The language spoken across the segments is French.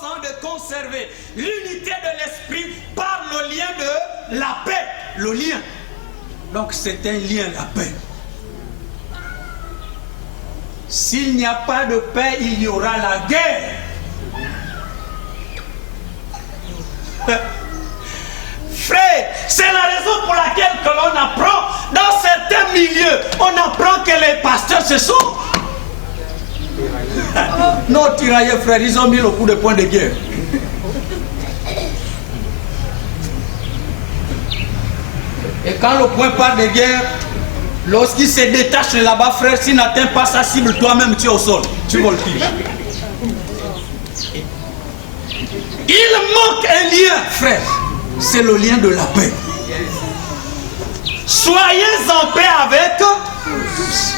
s'efforçant de conserver l'unité de l'esprit par le lien de la paix. Le lien. Donc c'est un lien, la paix. S'il n'y a pas de paix, il y aura la guerre. Frère, c'est la raison pour laquelle que l'on apprend dans certains milieux, on apprend que les pasteurs se sont non tiraillés, frère, ils ont mis le coup de poing de guerre. Et quand le point part de guerre, lorsqu'il se détache là-bas, frère, s'il n'atteint pas sa cible, toi-même tu es au sol, tu voltiges. Il manque un lien, frère. C'est le lien de la paix. Soyez en paix avec tous.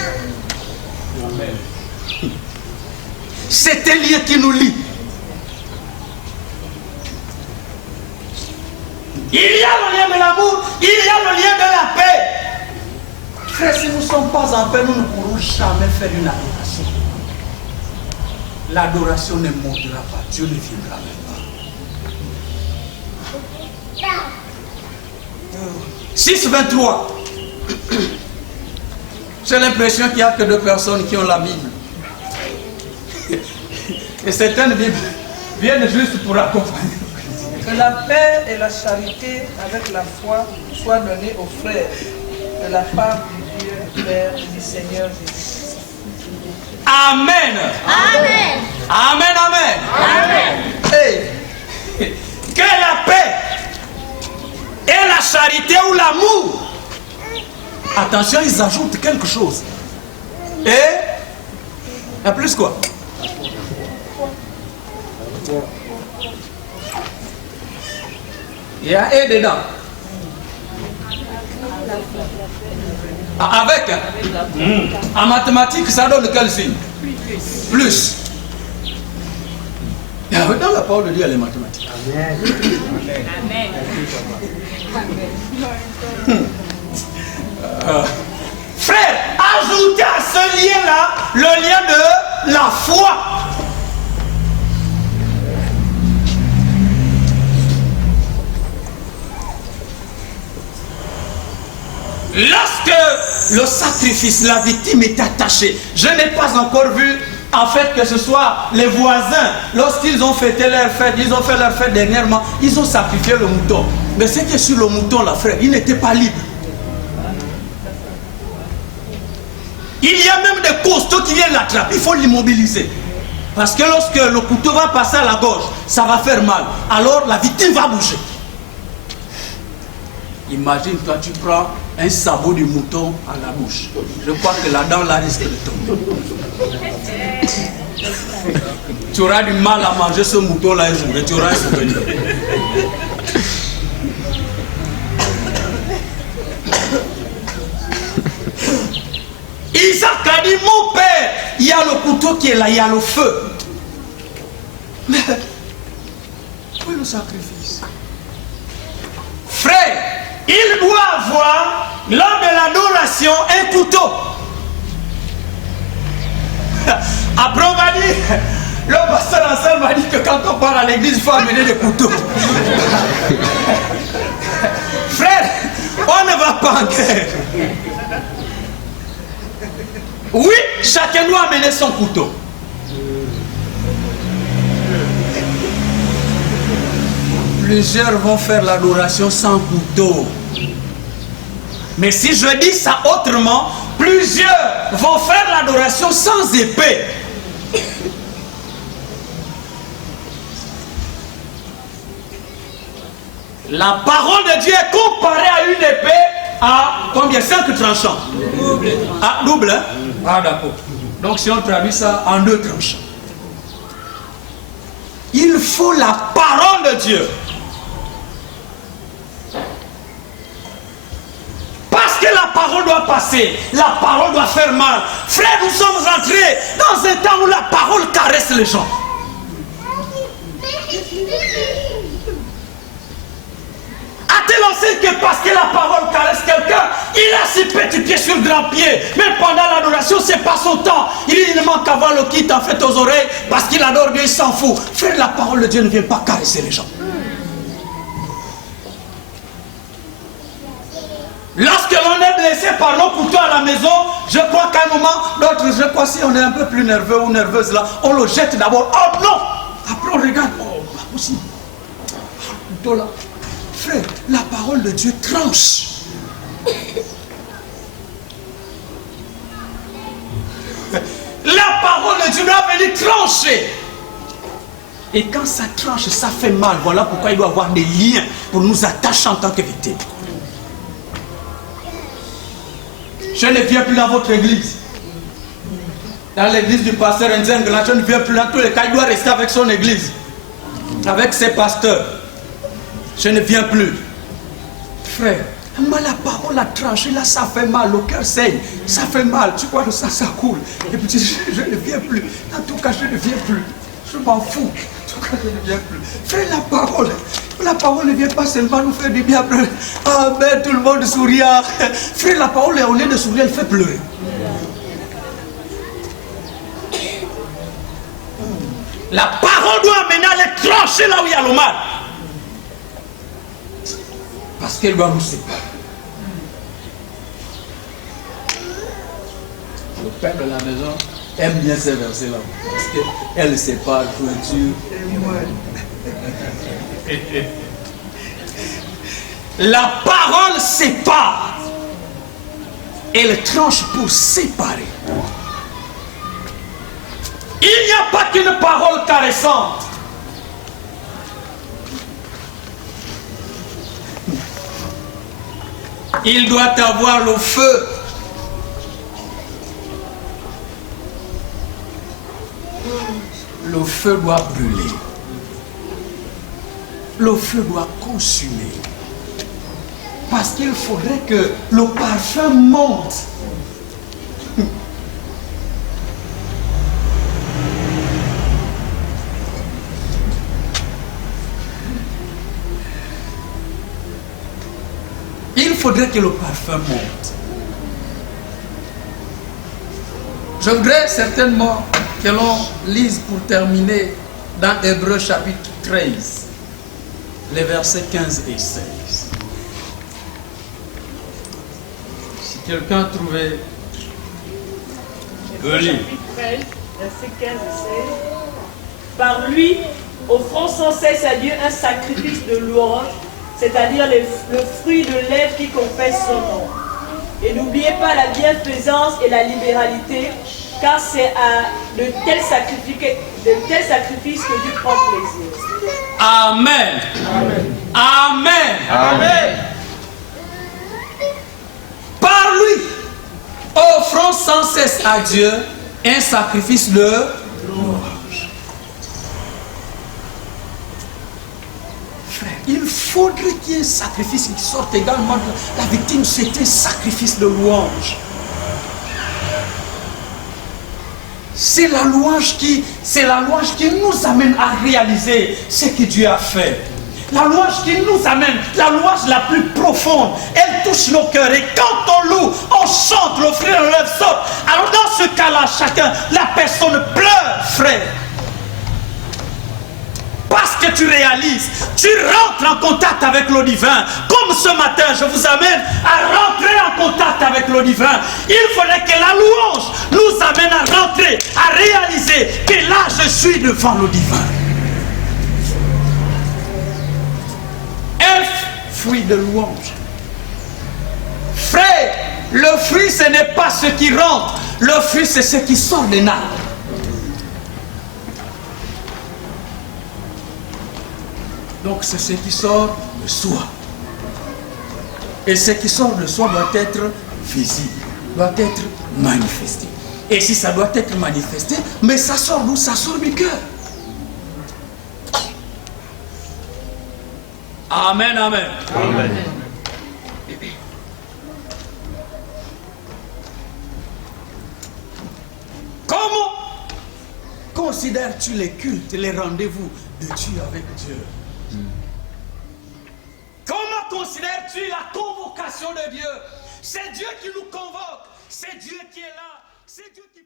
C'est un lien qui nous lie. Il y a le lien de l'amour, il y a le lien de la paix. Frère, si nous ne sommes pas en paix, nous ne pourrons jamais faire une adoration. L'adoration ne montera pas, Dieu ne viendra même pas. 6:23. J'ai l'impression qu'il n'y a que 2 personnes qui ont la Bible. Et certaines Bibles viennent juste pour accompagner. Que la paix et la charité avec la foi soient données aux frères de la part du Dieu Père et du Seigneur Jésus. Amen. Amen. Amen, amen. Amen. Hey. Que la paix et la charité ou l'amour. Attention, ils ajoutent quelque chose. Et plus quoi? Il y a et dedans. Avec. En mathématiques, ça donne quel signe? Plus. Dans la parole de Dieu, elle est mathématique. Amen. Frère, ajoutez à ce lien-là le lien de la foi. Lorsque le sacrifice, la victime est attachée, je n'ai pas encore vu en fait que ce soit les voisins, lorsqu'ils ont fêté leur fête, ils ont fait leur fête dernièrement, ils ont sacrifié le mouton. Mais c'est que sur le mouton, là, frère, il n'était pas libre. Il y a même des costauds qui viennent l'attraper, il faut l'immobiliser. Parce que lorsque le couteau va passer à la gorge, ça va faire mal. Alors la victime va bouger. Imagine, toi, tu prends un sabot du mouton à la bouche. Je crois que la dent là risque de tomber. Tu auras du mal à manger ce mouton là un jour et tu auras un souvenir. Isaac a dit, mon père, il y a le couteau qui est là, il y a le feu. Mais où est le sacrifice? Frère, il doit avoir, lors de l'adoration, un couteau. Après, on va dire, le pasteur Ansel m'a dit que quand on part à l'église, il faut amener des couteaux. Frère, on ne va pas en guerre. Oui, chacun doit amener son couteau. Plusieurs vont faire l'adoration sans couteau. Mais si je dis ça autrement, plusieurs vont faire l'adoration sans épée. La parole de Dieu est comparée à une épée à combien? 5 tranchants. Ah, double, hein? Ah, d'accord. Donc si on traduit ça en 2 tranchants. Il faut la parole de Dieu. Parce que la parole doit passer, la parole doit faire mal. Frère, nous sommes rentrés dans un temps où la parole caresse les gens. À tel enseigne que parce que la parole caresse quelqu'un, il a ses petits pieds sur le grand pied. Mais pendant l'adoration, c'est pas son temps. Il ne manque qu'à voir le kit en fait aux oreilles parce qu'il adore Dieu, il s'en fout. Frère, la parole de Dieu ne vient pas caresser les gens. Lorsque l'on est blessé par nos couteaux à la maison, je crois qu'à un moment, d'autres, je crois si on est un peu plus nerveux ou nerveuse là, on le jette d'abord. Oh non! Après on regarde, oh, pas possible. Couteau là. Frère, la parole de Dieu tranche. La parole de Dieu doit venir trancher. Et quand ça tranche, ça fait mal. Voilà pourquoi il doit y avoir des liens pour nous attacher en tant que victimes. Je ne viens plus dans votre église. Dans l'église du pasteur Nzeng, là, je ne viens plus dans tous les cas. Il doit rester avec son église. Avec ses pasteurs. Je ne viens plus. Frère, moi la parole a tranché, là ça fait mal, le cœur saigne. Ça fait mal, tu vois, ça coule. Et puis je ne viens plus. En tout cas, je ne viens plus. Je m'en fous. En tout cas, je ne viens plus. Frère, la parole ne vient pas seulement nous faire du bien après. Ah ben tout le monde sourit. Frère, la parole, au lieu de sourire, elle fait pleurer. La parole doit amener à les trancher là où il y a le mal. Parce qu'elle doit nous séparer. Le père de la maison aime bien ces versets-là. Parce qu'elle sépare clôture et moi. La parole sépare. Elle tranche pour séparer. Il n'y a pas qu'une parole caressante. Il doit avoir le feu. Le feu doit brûler. Le feu doit consumer. Parce qu'il faudrait que le parfum monte. Il faudrait que le parfum monte. Je voudrais certainement que l'on lise pour terminer dans Hébreux chapitre 13, les versets 15 et 16. Si quelqu'un trouvait... Hébreux chapitre 13, versets 15 et 16. Par lui, offrons sans cesse à Dieu un sacrifice de louange, c'est-à-dire le fruit de lèvres qui confesse son nom. Et n'oubliez pas la bienfaisance et la libéralité, car c'est à de tels sacrifices que Dieu prend plaisir. Amen. Amen. Amen. Amen. Par lui, offrons sans cesse à Dieu un sacrifice de louange. Frère, il faudrait qu'il y ait un sacrifice qui sorte également de la victime, c'est un sacrifice de louange. C'est la louange qui nous amène à réaliser ce que Dieu a fait. La louange qui nous amène, la louange la plus profonde, elle touche nos cœurs. Et quand on loue, on chante, le frère lève saute. Alors dans ce cas-là, la personne pleure, frère. Parce que tu réalises, tu rentres en contact avec le divin. Comme ce matin, je vous amène à rentrer en contact avec le divin. Il faudrait que la louange nous amène à rentrer, à réaliser que là, je suis devant le divin. F, fruit de louange. Frère, le fruit, ce n'est pas ce qui rentre. Le fruit, c'est ce qui sort des nappes. Donc c'est ce qui sort de soi. Et ce qui sort de soi doit être visible, doit être manifesté. Et si ça doit être manifesté, mais ça sort d'où? Ça sort du cœur. Amen, amen. Amen. Comment considères-tu les cultes, les rendez-vous de Dieu avec Dieu? Comment considères-tu convocation de Dieu. C'est Dieu qui nous convoque. C'est Dieu qui est là. C'est Dieu qui